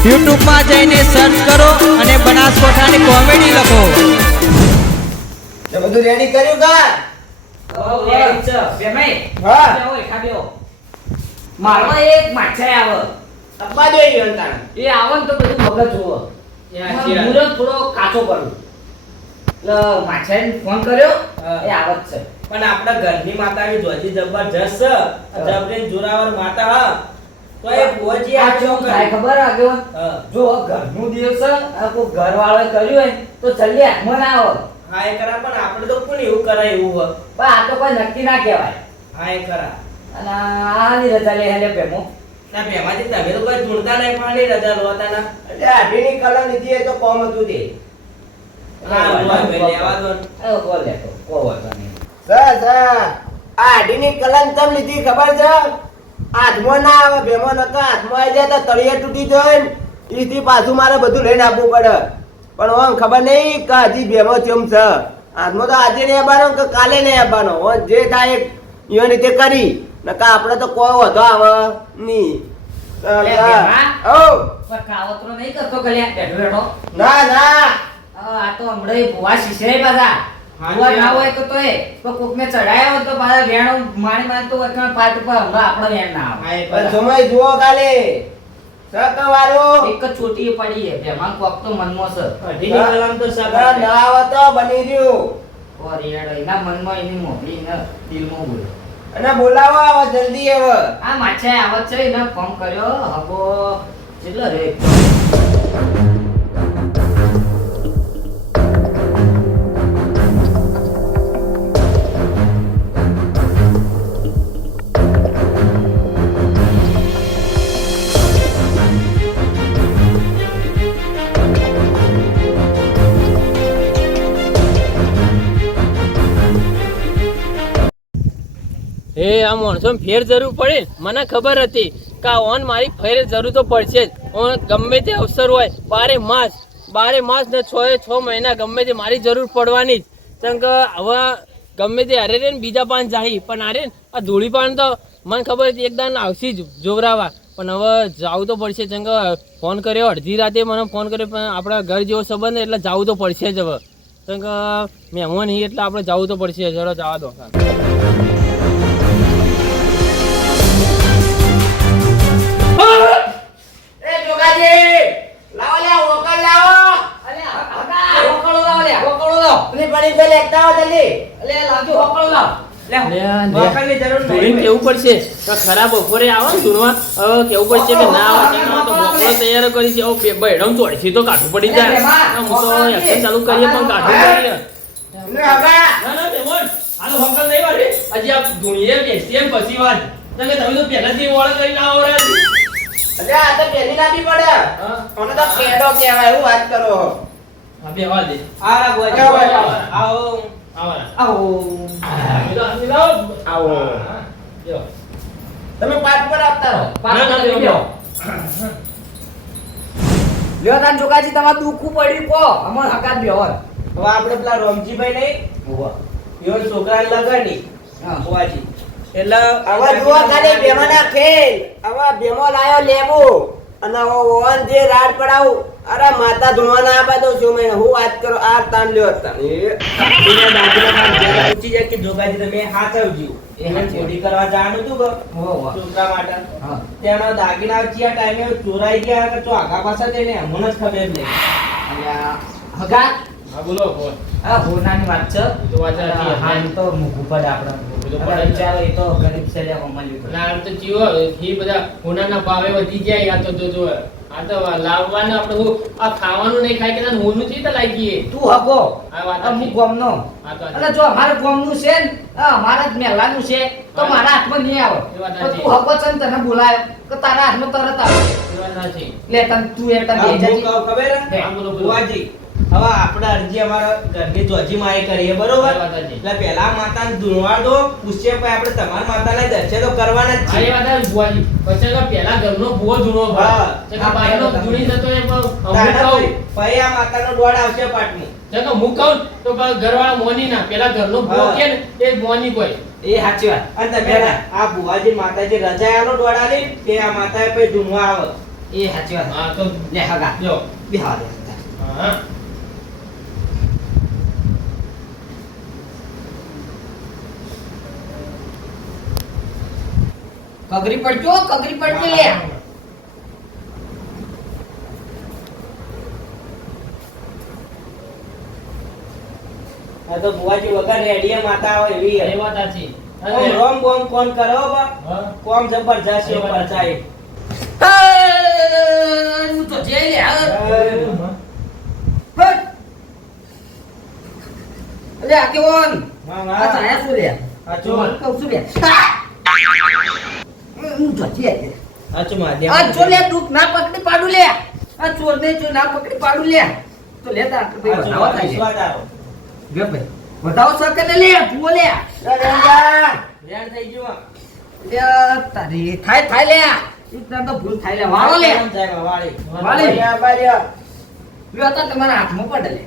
YouTube માં જઈને search કરો અને બનાસકોઠાની કોમેડી લખો. એ બધું રેડી કર્યું કા? રેડી છે બેમાઈ. હા. બેહો ખાબ્યો. મારો એક માછાય આવે. તબ્બા જોઈ અંતાણ. એ આવે ને તો બધું મગજ જોવો. મુરત થોડો કાચો કરું. એટલે માછાઈને ફોન કર્યો એ આવત છે. પણ આપણા ઘરની માતાની જોજી જબરજસ્ત છે. જબરીન જોરાવર માતા હા. તો એ ભોજી આ આ કેવું શું થાય કરે? ખબર આગળ હા. જો ઘરનું દિવસ છે અને કોઈ ઘરવાળો કર્યું હોય તો જલ્દી હાથમાં ના આવે. હા એ કરા પણ આપણે તો કોણ એવું કરાય એવું હોય. પણ આ તો કોઈ નક્કી ના કહેવાય. હા એ કરા. અને આની રજા લે હેલે ભેમો. ના ભેમાજી તમે તો કોઈ ધૂણતા નહીં પાણી રજા લોતા ના. એટલે આઢીની કલમ લીધી એ તો કોમ હતું તે. હા ભાઈ લેવા દો. એ બોલ લેતો કો વાતો નહીં. સર આ આઢીની કલમ તમ લીધી ખબર છે? હાથમાં ના આવે ભેમો નકા હાથમાં આવી જાય તો તળિયે તૂટી જાય ને ઈથી પાછું મારે બધું લઈને આપવું પડે. પણ ઓમ ખબર નહીં કે હજી ભેમો ચમ છે. હાથમાં તો આજે નહીં આવવાનો કે કાલે નહીં આવવાનો. ઓમ જે થાય એ રીતે કરી નકા આપણે તો કોઈ વધો આવે નહીં. લે ભેમા. ઓ પણ કાવતરો નહીં કરતો ગલ્યા બેઠો બેઠો. ના ના આ તો હમણાં ભુવા શીશે પાછા. હા, ભુવા ના જી. હોય તો તોય પણ કોકને ચડાયા હોય તો પાછા વેણો મારી તો એકણ પાટ ઉપર હમણાં આપણો વેણ ના આવે. હા એ પણ કરા. સમય જુઓ કાલે સકવારો એક જ ચોટી પડી છે ભેમા કોક તો મનમાં છે. અઢીની કલમ તો ના સગા. આવે તો બની રહ્યું. ઓર યાર એના મનમાં એની મોકલી ને દિલમાં બોલો. અને બોલાવો આવો જલ્દી હવે. આ માછે આવત છે એને ફોન કર્યો હબો કેટલો રે. એ આ માણસો ફેર જરૂર પડે મને ખબર હતી કે આ ઓન મારી ફેર જરૂર તો પડશે જ. ઓન ગમે તે અવસર હોય બારે માસ ને 6 મહિના ગમે તે મારી જરૂર પડવાની જ. કેમ કે હવે ગમે તે હારે રે ને બીજા પાન જાહી પણ હારે ને આ ધૂળી પાન તો મને ખબર હતી એકદમ આવશી જ જોવરાવા. પણ હવે જવું તો પડશે. કેમ કે ફોન કર્યો અડધી રાતે મને ફોન કર્યો પણ આપણા ઘર જેવો સંબંધ એટલે જવું તો પડશે જ હવે. કેમ કે મહેમાન નહીં એટલે આપણે જવું તો પડશે. ચલો જવા દો. એ જોગાજી લાવો લે વોકર લાવો. અલે હગા હોકળો લાવ લે હોકળો લાવ. પેલી પડી ગઈ લેતા આવો જલ્દી. અલે લાવજો હોકળો લાવ. લે વોકરની જરૂર ધૂળીને નહીં. કેવું પડશે કે ખરાબ બપોરે આવે ને ધૂળવા હવે કેવું પડશે કે ના આવે કેમ આવે તો બપોરે તૈયાર કરી છે. હવે બૈડમ ચોડશી તો કાઠું પડી જાય. હું તો એક્શન ચાલુ કરીએ પણ કાઠું પડી જાય. ને હગા ના ના મેમોન હાલો હોકલ નહીં વાળી હજી આ ધૂળીએ બેસીએ ને પછી વાત તમે તો પહેલાથી ઓળખ કરીને આવો રે. અરે આ તો પેલી લાવી પડે. હા મને તો પેડો કહેવાય એવું વાત કરો. હા બેવા દે આ રા ભોજી. આવો. આવો. આવા આવો આવો. જો તમે પાટ પર આપતા રહો. ના ના બેવા લ્યો તાન જોગાજી તમાર દુખું પડ્યું કો અમર હકાત બેવર. હવે આપણે પેલા રોમજીભાઈ નહીં યો છોકરાને લગાડી હા. ભુવાજી. એટલે આવા જુઓ ખાલી બેમાના ખેલ. આવા બેમો લાયો લેબુ અને ઓવન જે રાડ પડાવું. અરે માતા ધૂણવાના આપા દઉં છું મેં. હું વાત કરો આ તાન લ્યો તાન. દાદીના દાદીના ઘેર પૂછી જાય કે જોગાજી તમે હાચવજો. એને ચોરી કરવા જવાનું હતું કે હો હો. છોકરા માટે. હા. ત્યાંના દાગીના જ્યાં ટાઈમે ચોરાઈ ગયા કે તો આગા પાછા તેને અમને જ ખબર નહીં. અલ્યા હગા હા બોલો બોલ આ હોનાની વાત છે. તો વાત સાચી છે. હા એ તો મુકું પડે આપણે. મુકું તો હવે પડે જ. વિચારો એ તો ગરીબ છે લે મમ્મી. ના આમ તો જીવો એ બધા હોનાના ભાવે વધી જાય. આ તો જો આ તો લાવવાનું આપણે હું આ ખાવાનું નહીં ખાય કે ના હોનું થી તો લાગીએ. તું હગો આ વાત અમુક સાચી. ગોમનો આ તો અને જો અમારે ગોમનું છે ને અમારા જ મહેલાનું છે તો હા. મારા હાથમાં નહીં આવે. એ વાત પણ સાચી. તું હગો છે ને તને બોલાયો કે તારા હાથમાં તરત આવે. એ વાત સાચી. લે તને તું એ તને આ હું ભેજાજી. કહું ખબર હે? હા, બોલો, બોલો. ભુવાજી, હવે આપણે અરજી અમારા ઘરની જોજી માં કરીએ બરોબર. એ વાત સાચી. એટલે પહેલા માતાને ધૂણવા દો પૂછીએ પછી આપણે તમારા માતાને દર્શન તો કરવાના જ હા છે. એ વાત સાચી ભુવાજી. પછી તો પેલા ઘરનો ભૂવો ધૂણો હા. ભાઈ કે બાયનો ધૂણી જતો એ પણ અમુક તાના કહું પછી આ માતાનો દોડ આવશે પાટનું. કે હું કહું તો ઘરવાળા મોની ના પેલા ઘરનો ભૂવો હા. કે ને એ મોની કોઈ એ સાચી વાત. અને તમે આ ભુવાજી માતાજી રજા આલો દોડાલી તે આ માતાએ પછી ધૂણવા આવે એ સાચી વાત. હા તો લે હગા જો બિહાર લે. હા કગરી પડજો લે. આ તો બુવાજી વગર રેડીએ માતા હોય એવી એ વાત સાચી. ઓમ રોમ બોમ કોણ કરો બા હા. કોમ જબરજસ્ત છે પરચાઈ હું તો જઈ લે હા. અલે આ કેવન હા આ હા ચાયા શું લે આચો કહું છું લે હું તો જઈ આચો માં આ જો લે દુખ ના પકડી પાડું લે આ ચોર ને જો ના પકડી પાડું લે તો લેતા ભાઈ વધાવો થાય છે. વિશ્વાસ આવો જો ભાઈ વધાવો સકે ને લે ભૂવો લે રેડ થઈ ગયો લે તારી થાય લે એકદમ તો ભૂલ થાય લે વાળો લે કેમ જાય વાળી વાળી બાર્યા લ્યો તો તમારા હાથમાં પડે લે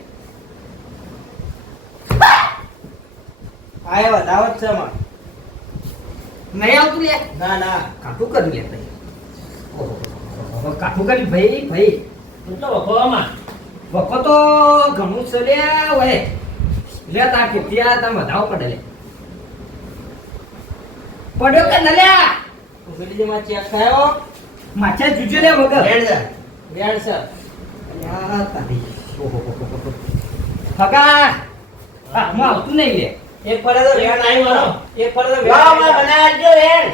આય વધાવો જ છે માં નહીં આવતું લે ના ના કાઠું કર્યું લે ભાઈ ઓહો કાઠું કર્યું ભાઈ તું તો વખોવામાં વખો તો ઘણું છે લે ઓય લે તા ત્યાં તમે વધાવો પડે લે પડ્યો કે ન લે ઉગડી જે માં ચેક થયો માછા જુજો લે વગર રેડ જા. રેડ છે યા તારી ઓહો હગા હા હું આવતું નહીં લે એક પડે તો રેડ આવી મારો એક પડે તો વાહ, વાહ, બનાવજો રેડ.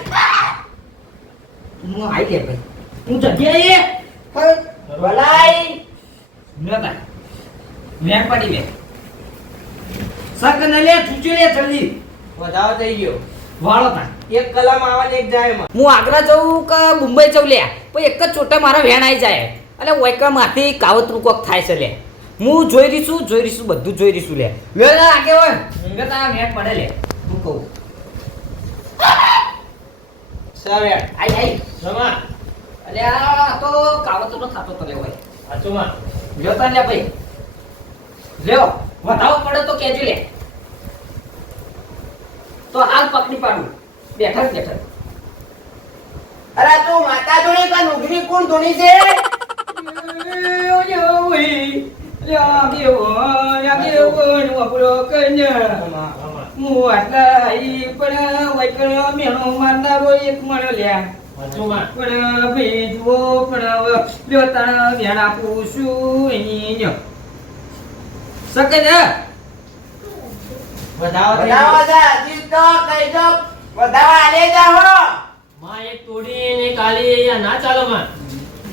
હું આઈ લે ભાઈ હું જગ્યાએ ભલાઈ. નતા વેણ પડી લે સક ન લે જુજો લે જલ્દી વધાવો થઈ ગયો વાળો તા એક કલામ આવે ને એક જાય માં હું આગ્રા જઉં કે મુંબઈ જઉં લે પછી એક જ ચોટે મારા વેણ આવી જાય એટલે ઓયકા માંથી કાવતરું કોક થાય છે લે હું જોઈ રહીશું બધું જોઈ રહીશું લે વેલા આગે હોય વેલા વેણ પડે લે હું કહું સર રેડ આઈ રમા અલે આ તો કાવતરો થાતો તો લે હોય આચોમાં લ્યો તા લે ભાઈ લ્યો વધાવો પડે તો કેજો લે તો હાલ પકડી પાડું બેઠા અરે તું માતા ધોણી કા નુગરી કોણ ધોણી છે? આચોમાં વધાવો થઈ વધાવો ગયો છે. હજી તો કઈ દો. વધાવા આલે જાહો. માં એક તોડીને કાલી અહીંયા ના ચાલો માં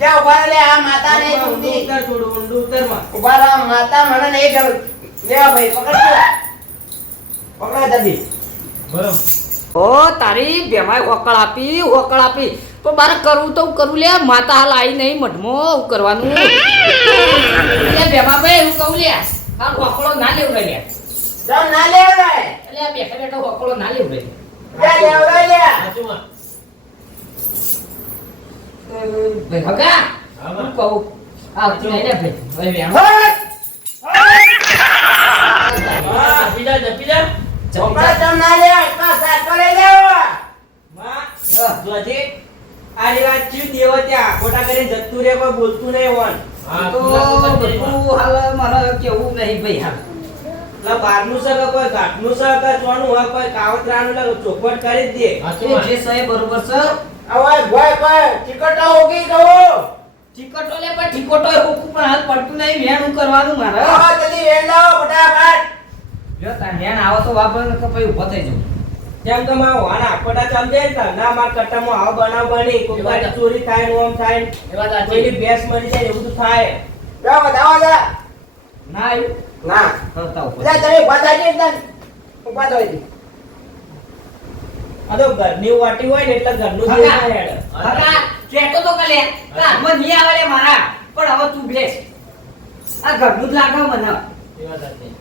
જા ઉભા રહો લે, આ માતા નહીં ઊંડું ગમતી. ઉતર થોડું ઊંડું ઉતર માં ઉભા રહો, માતા મને નહીં ગમતી. લે ભાઈ પકડો જલ્દી. બરોબર ઓ તારી બેમાય હોકળ આપી તો બાર કરવું તો કરું લે માતા હાલ આવી નહીં મઢમાં હું કરવાનું લે બેમા ભાઈ હું કહું લે આ હોકળો ના લેવું લે જાઓ ના લેવડાય. એટલે આ બેઠા હોકળો ના લેવું લે જા લેવડાય લે. આચોમાં ભાઈ હગા હા, હું કહું આ તું લઈ લે ભાઈ હવે વેણો જપી જા છોકરા ચમ ના લે, એટલા સાત કરે લેવો. માં જોજે આ રિવાજ ચી દેવો ત્યાં ખોટા કરીને જતું રે કોઈ બોલતું નહીં હોન હા તો બધું હાલ મારે કેવું નહીં ભાઈ હાલ એટલે બહારનું છે કે કોઈ ઘાટનું છે કે ચોનું હોય કોઈ કાવતરાનું એટલે ચોખવટ કરી જ દે એ જે સહી બરોબર છે હવે ભોય કોઈ ટિકટો હોગી દો. ઠીકોટો લે પણ ઠીકોટો હોકું પણ હાલ પડતું નહીં વેણું કરવાનું મારે આવો જલ્દી વેણ લાવો ફટાફટ. જો તાર વેણ આવો તો વાપર તો પછી ઊભો થઈ જાઉં કેમ કે માં વાના આખોટા ચાલ દે ને ના માર કટ્ટામાં આવો બનાવ બની કોઈ ગાડી ચોરી થાય ને ઓમ થાય ને એ વાત સાચી. કોઈની ભેંસ મરી જાય એવું બધું થાય જાઓ વધાવો જા. ના આવ્યું ના કરતા ઉપર એટલે તમે ઉભા થાજો એકદમ. ઉભા થો અહીંથી. આ તો ઘરની વાટી હોય ને એટલે ઘરનું હગા. જેવું ના હેડે. હગા કેતો તો કલે હાથમાં નહીં આવે લે મારા પણ હવે તું બેસ આ ઘરનું જ લાગે મને એ વાત સાચી.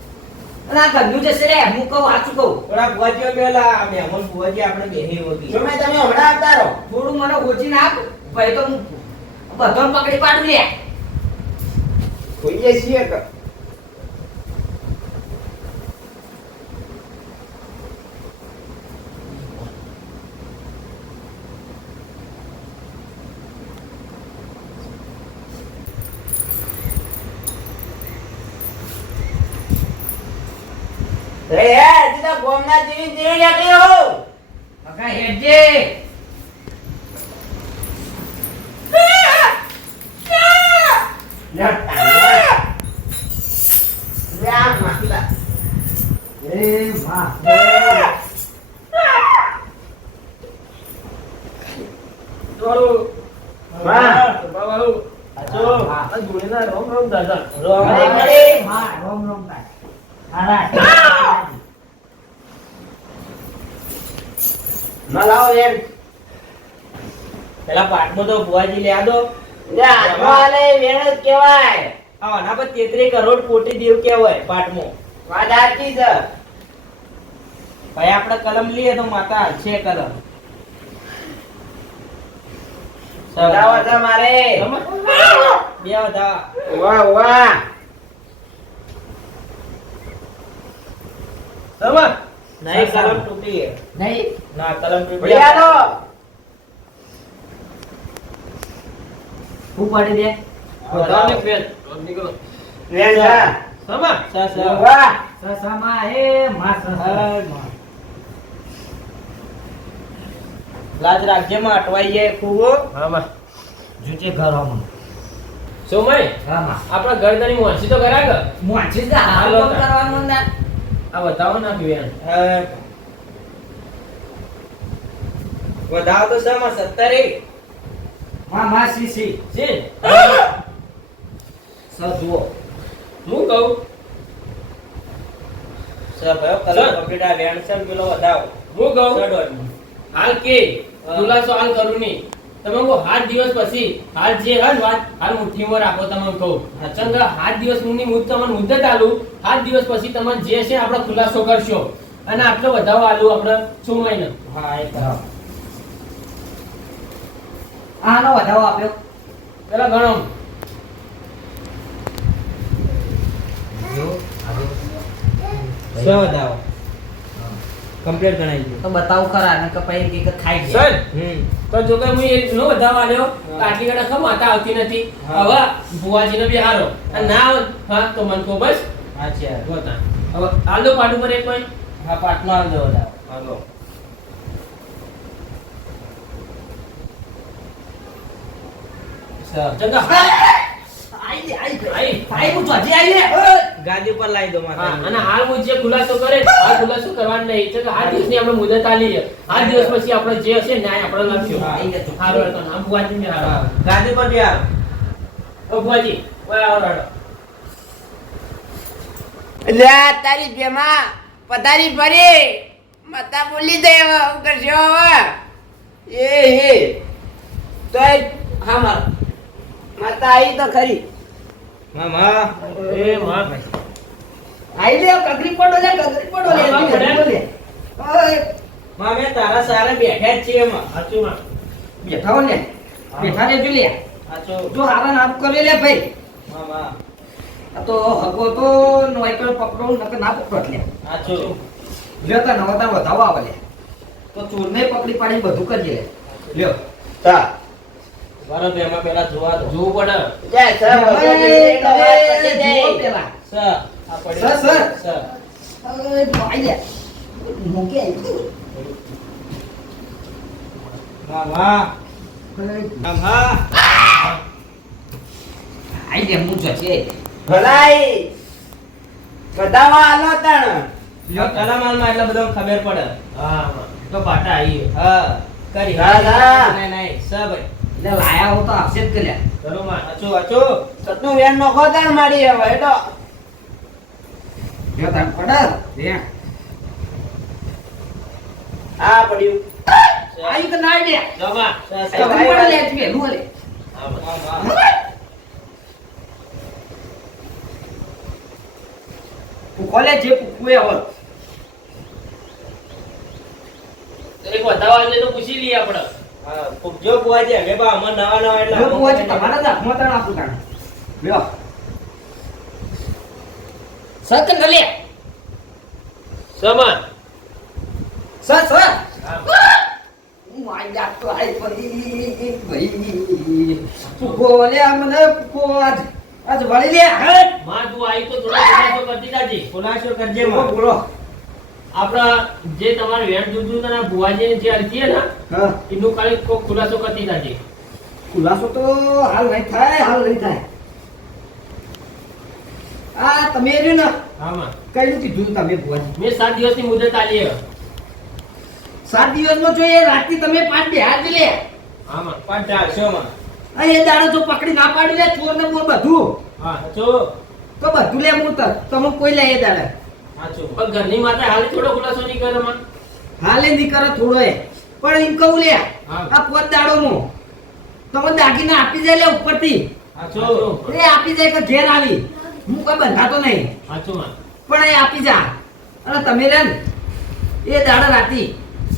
અને આ ઘરનું જશે રે હું કહું સાચું કહું પણ આ બુવાજીઓ પેલા આ મહેમાન બુવાજી આપણે બેહી હોતી તમે હમણાં આવતા રહો. થોડું મને ઓછી નાખ ભાઈ તો હું બધો પકડી પાડું લે જોઈએ છીએ કે હે સીધા ગોમના જેવી જેવી નીકળી હો કાકા હેડજે પેલા પાટમાં તો ભુવાજી લે આદો કેવાય આના પર 33 કરોડ કોટી દેવ કહેવાય પાટમાં. વાત સાચી છે ભાઈ આપણે કલમ લઈએ તો માતા છે કલમ. વધાવો છે મારે બે વધાવા. વાહ વાહ નહીં કલમ તૂટી છે. નહીં ના કલમ તૂટી ભૈયાનો હું પાડી દે વધાવને ફેર. વેણ છે વાહ સસામાં એ માં લાજ રાખજે માં અટવાઈ જાય ખૂબ. જુજે ઘરમાં સોમય રામા આપણા ઘર તની મોંચી તો કરાગ મોંચી જા હાલો કરવાનું ના આ બતાવો ના પીવે વધાવ તો છે માં 70. માં સી છે સ જુઓ હું કહું સર ભાઈ કલમ કમ્પ્લીટ આ વેણ છે ને પેલો વધાવ. હું કહું સડોડ. હાલ કે ખુલાસો હાલ કરું નહીં તમે કહો 7 દિવસ પછી હાલ જે હન વાત હાલ મુઠ્ઠીમાં રાખો તમને કહું ચંદ્ર 7 દિવસની મુદ્દત તમને મુદ્દત આલું 7 દિવસ પછી તમે જે છે આપણે ખુલાસો કરશો અને આટલો વધાવો આલું આપણે 6 મહિના હા એ કરાવ. આનો વધાવો આપ્યો પેલા ગણો સો વધાવ કમ્પ્લીટ ગણાઈ ગયું. તો બતાવું ખરા ને કે પછી કે ખાઈ સર ગયા તો જો કે હું એક નો વધાવો આલ્યો તો આટલી ગણા ખમ માતા આવતી નથી હા. હવે ભુવાજીને બી હારો અને ના આવે હા તો મન કો બસ હા છે જોતા હવે આલો પાડું પર એક કોઈ હા પાટમાં આવજો વધાવ. હાલો સર ચંગા આઈ હું જોજી આઈ લે ગાદી પર લાવી દો હા માતા. અને હાલ હું જે ખુલાસો કરે આ ખુલાસો કરવાનો નહીં તો 8 દિવસની આપણે મુદત આલી છે 8 દિવસ પછી આપણે જે હશે ન્યાય આપણે લાવશું હા. હારો હતો નામ ભુવાજી ને હારો ગાદી પર બી આવ. ઓ ભુવાજી ઓય આવો રાડો લે તારી બેમાં પધારી ફરી માતા બોલી દે હવે હું કરશો હવે એ તોય હા માતા આવી તો ખરી મામા એ માં આઈ લે કગરી પડો લે હા, પડે. ઓય માં મેં તારા સારે બેઠા જ છીએ એમાં. સાચું માં બેઠા હો ને બેઠા રે જોઈ લે સાચો જો હારા નામ કરી લે ભાઈ મામા આ તો હગો તો નોઈકર પકડો નકર ના પકડો એટલે સાચો લ્યો તા નવતા વધાવો આવે લે તો ચોરને પકડી પાડી બધું કરીએ લ્યો તા બરાબર એમાં પેલા જોવા દો. જોવું પડે જય સર જુઓ પેલા સર આ પડી સર, સર. સર ઓય ભાઈ લે મૂકે મામા મામા આઈ લે હું જોજે ભલાઈ બધામાં આલો તણ લ્યો કલા માલમાં એટલે બધો ખબર પડે. હા માં તો પાટા આવી હા કરી હા, હા. નહીં નહીં સર ભાઈ એટલે લાયા હો તો આપશે જ કર્યા કરો માં સાચો સાચો સતનું વેણ નોખો તણ મારી હવે હેડો લ્યો તાન પડ લે આ પડ્યું આઈ કે ના લે જમા સર આઈ સર કે પડ લે તું હેલું લે હા માં. મામા કોલે જે પૂકુએ હવે એક વધાવો આલે તો પૂછી લઈએ આપણે હા પૂછજો બુઆજી અમે બા અમર નવા નવા એટલે લ્યો બુઆ છે તમારા જ હાથમાં તાણ આપું તાણ લ્યો સક ન લે સમા સર સર હા હું આઈ જા તો આઈ પડી ભાઈ પૂકો લે મને પૂકો આજ વળી લે હે માં તું આવી તો થોડા ખુલાસો કરતી જાજી ખુલાસો કરજે બોલો માં. બોલો આપણા જે તમારે વેણ દૂધું ને ભુવાજી જે અરજી હે ને હા એનું ખાલી કોક ખુલાસો કરતી નાખે. ખુલાસો તો હાલ નહીં થાય આ તમે રહ્યું ને આમાં કયું કીધું તમે ભુવાજી મેં 7 દિવસની મુદત આલી હે. 7 દિવસમાં જોઈએ રાતથી તમે 5 બિહાર જ લે આમાં પણ ચાલશો માં આ એ દાડો જો પકડી ના પાડી લે ચોર ને બોર બધું હા જો તો બધું લે હું તમે કોઈ લે એ દાડે સાચું પણ ઘરની માતા હાલે થોડો ખુલાસો નહીં કરે માં. હાલે નહીં કરે થોડો એ પણ એમ કહું લે હા. આ 5 દાડોમાં તમે દાગીના આપી જાય લે ઉપરથી સાચું એ આપી જાય કે ઘેર આવી હું કોઈ બંધાતો નહીં સાચું માં. પણ એ આપી જા અને તમે રે ને એ દાડો રાતી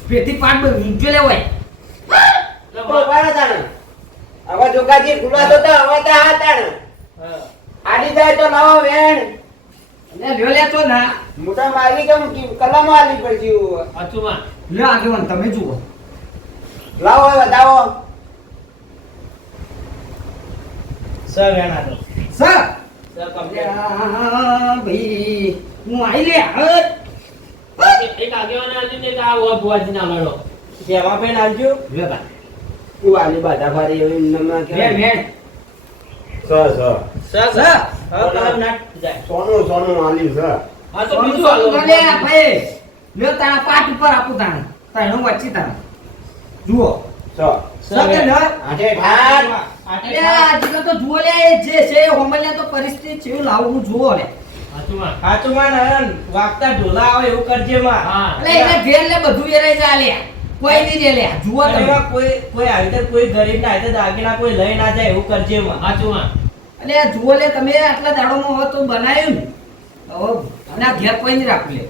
પેટી પાટ મૂકજો લે હોય એટલે તો બારા તાણ. હવે જોગાજી ખુલાસો તો હવે તો આ તાણ. હા. આડી જાય તો નવો વેણ એટલે લ્યો લે તો ના મોટા મારી કેમ કલમ આલી પડશે સાચું માં. લ્યો આગેવાન તમે જુઓ લાવો હવે વધાવો સર વેણા તો સર સર કમ્પ્લીટ ભાઈ હું આઈ લે હવે એક આગેવાને આલ્યું ને એક આ ભુવાજીને આલેલો. જેમાં પેન આવજો લ્યો બા તું આલી બાધા ફારી એવી નમના વેણ કે વેણ સર સર સર હવે કલમ નાખ જાય સોનું આલી સર હા તો સોનું બીજું આલો. સોનું લે ભાઈ લ્યો તારા પાટ ઉપર આપું તાણે વચ્ચે તાણે જુઓ સર સર કે ન આઠે ઠાઠ અરે આજકાલ તો જુઓ લે એ જે છે હોમલે તો પરિસ્થિતિ છે એવું લાવું હું જુઓ લે સાચું માં. સાચું માં નયન વાગતા ઢોલા આવે એવું કરજે માં હા. એટલે એને ઘેર લે બધું વેરાઈ જા લે કોઈ નહીં રે લે જુઓ અને તમે એમાં કોઈ આવી રીતે કોઈ ગરીબ ના આવી દાગીના કોઈ લઈ ના જાય એવું કરજે માં સાચું માં. એટલે જુઓ લે તમે આટલા દાડોમાં હોય તો બનાવ્યું ને હવે અને આ ઘેર કોઈ નહીં રાખું લે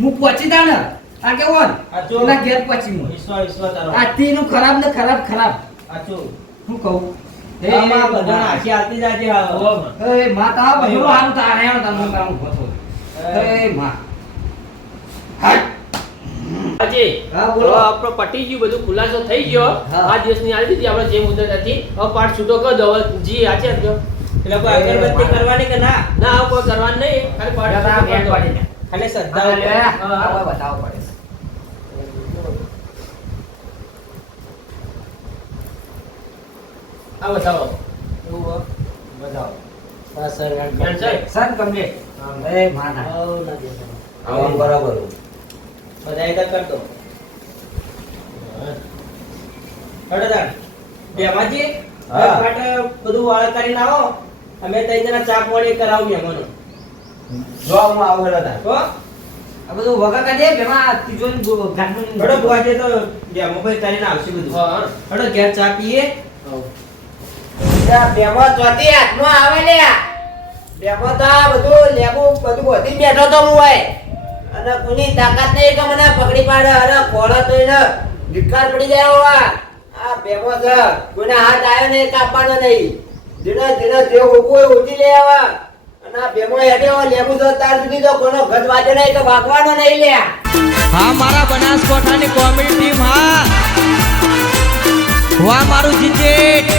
હું પહોંચી તા ને આ કેવો સાચું. એના ઘેર પહોંચી હું વિશ્વાસ તારો આ તીનું ખરાબ ને ખરાબ સાચું હું કહું આમાં બધાને આખી આલતી જાજે હા હોવ માં. એ માતા બધું હારું તારે આવ તમે કામ ખોતો એ માં હાટ હાજી. હા, બોલો. હવે આપણો પટી ગયું બધું ખુલાસો થઈ ગયો. હા. આ દિવસની આલી દીધી આપણે જે મુદત હતી. હવે પાઠ છૂટો કરી દો. હવે જી આજે જ ગયો. એટલે કોઈ અગરબત્તી કરવાની કે ના ના હવે કોઈ કરવાનું નહીં. ખાલી પાઠ છૂટો કરી દો. ખાલી શ્રદ્ધા આ લે ઉપર. આ બતાવો પડે આ બતાવો. એવું હો? બતાવો બસ સર વેણ વેણ છે? સન કમ્પ્લીટ એ માના હવ નથી સર. આમ બરાબર બધા એ તો કરતો હડદાન બેમાજી હા. પાટ બધું વાળ કરીને આવો અમે ત્રણ જણા ચા પાણી કરાવું મહેમાનો જો હું આવું હતા તો આ બધું વગા કાઢે બેમાં તીજો ગાંઠું હડો ભુવાજી તો બેમો ભાઈ કરીને આવશે બધું હા. હડો ઘેર ચા પીએ બેમો ચોથી હાથમાં આવે લે બેમો તો આ બધું લેબુ બધું ગોતી બેઠો તો હું હોય અને કોની તાકાત નહીં કે મને પકડી પાડે અરે ખોળો તો એને ધિક્કાર પડી જાય હોવા આ બેમો છે કોઈના હાથ આવ્યો નહીં કાપવાનો નહીં જેને જેને જે હોવું હોય ઉઠી લે આવા અને આ બેમો હેડ્યો લેબુ તો તાર સુધી તો કોઈનો ગજ વાજે નહીં કે વાગવાનો નહીં લે હા મારા બનાસકોઠાની કોમેડી ટીમ હા વાહ મારું જીજેટ